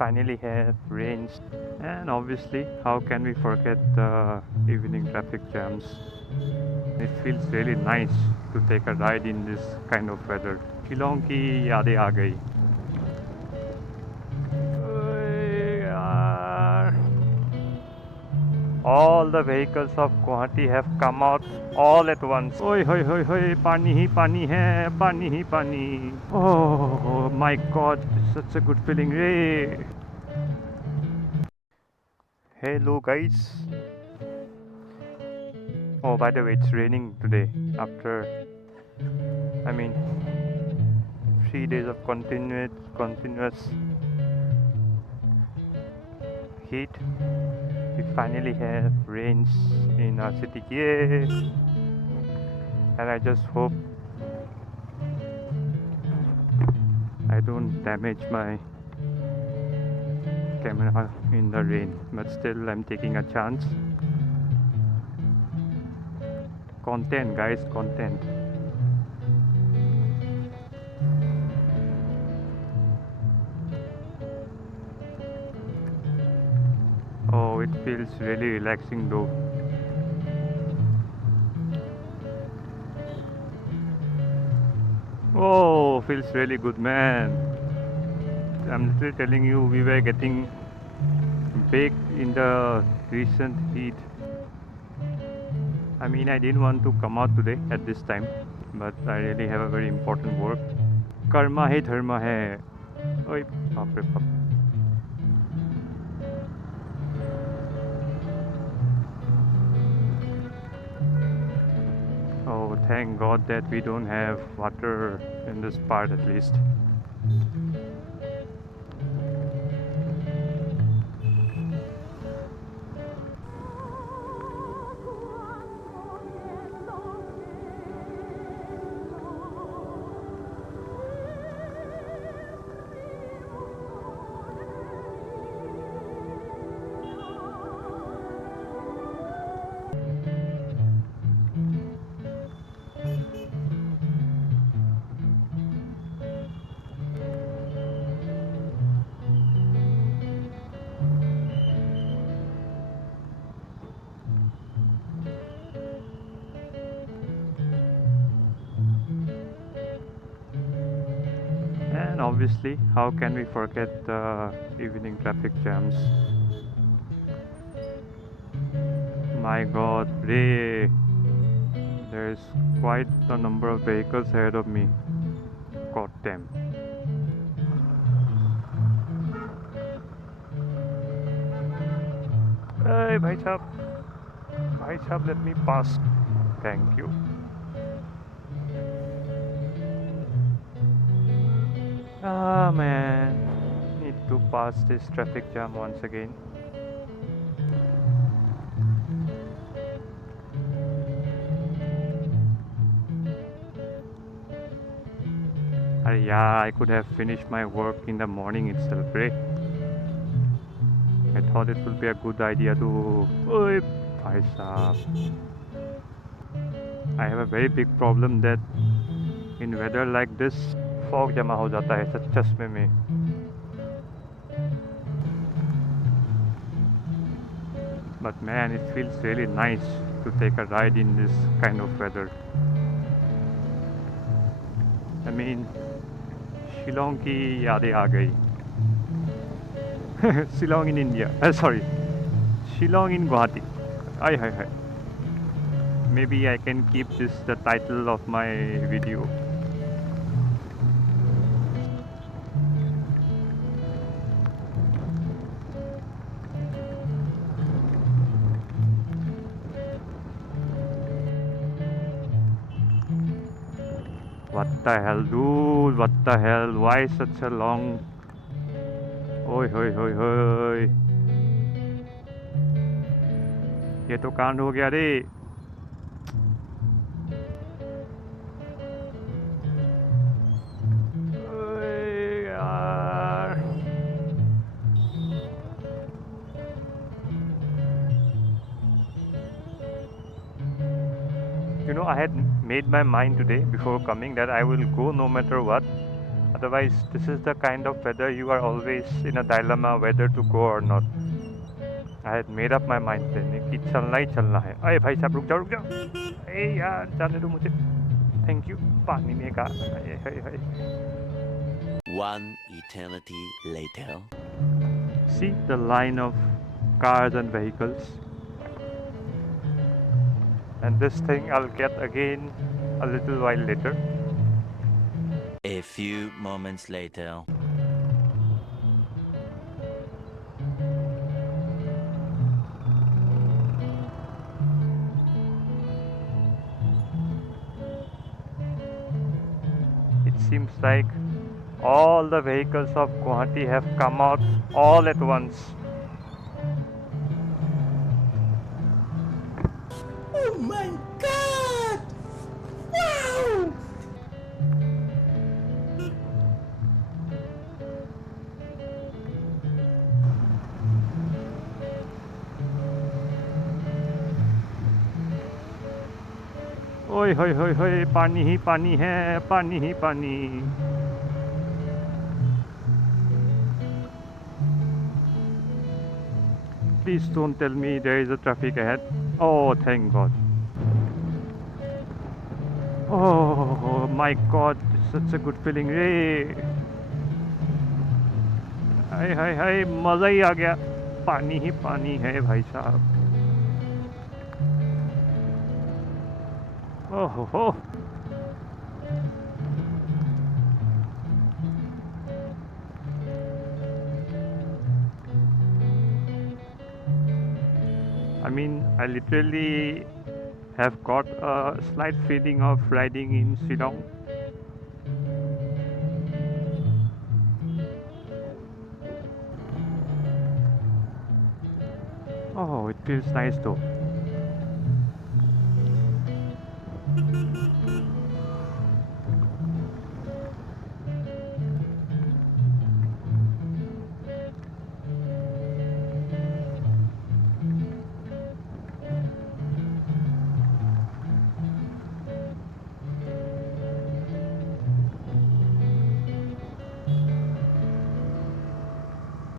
finally have rains, and obviously how can we forget the evening traffic jams. It feels really nice to take a ride in this kind of weather. Shillong की यादें आ गई. ओए यार. All the vehicles of Guwahati have come out all at once. Oi hoi hoi hoi, pani hi pani hai, pani hi pani. Oh my god, such a good feeling. Hey. Hello guys. Oh, by the way, it's raining today after, I mean, 3 days of continuous heat. We finally have rains in our city. Yay! And I just hope I don't damage my camera in the rain, but still I'm taking a chance. Content, guys, content. Oh, it feels really relaxing though. Oh, feels really good, man. I'm literally telling you, we were getting baked in the recent heat. I mean, I didn't want to come out today at this time, but I really have a very important work. Karma hai dharma hai. Oi, baap re baap. Oh, thank God that we don't have water in this part at least. And obviously, how can we forget the evening traffic jams? My God, Ray, there's quite a number of vehicles ahead of me. God damn. Hey, bhai sahab, let me pass. Thank you. Ah man, need to pass this traffic jam once again. Yeah, I could have finished my work in the morning itself, right? I thought it would be a good idea to. Oi, bhai sahab. I have a very big problem that in weather like this, fog जमा हो जाता है चश्मे में. But man, it feels really nice to take a ride in this kind of weather. I mean, Shillong की यादें आ गई. Shillong in India. Sorry, Shillong in Guwahati. Aye, hi, hi. Maybe I can keep this the title of my video. What the hell, dude? What the hell? Why such a long? Oi, hoi, hoi, hoi. ये तो कांड हो गया रे. ओए यार. You know, I had made my mind today before coming that I will go no matter what. Otherwise, this is the kind of weather you are always in a dilemma whether to go or not. I had made up my mind then कि चलना ही चलना है. अरे भाई साहब रुक जाओ रुक जाओ. अरे यार जाने दो मुझे. Thank you. पानी में का. हाय हाय हाय. One eternity later. See the line of cars and vehicles. And this thing I'll get again a little while later. A few moments later. It seems like all the vehicles of Guwahati have come out all at once. Oh my god! Wow! ओए होए होए होए पानी ही पानी है पानी ही पानी. Please don't tell me there is a traffic ahead. Oh, thank God. Oh my God, it's such a good feeling. Hey. हाय हाय हाय मज़ा ही आ गया. पानी ही पानी है भाई साहब. ओह हो. I mean, I literally have got a slight feeling of riding in Shillong. Oh, it feels nice though.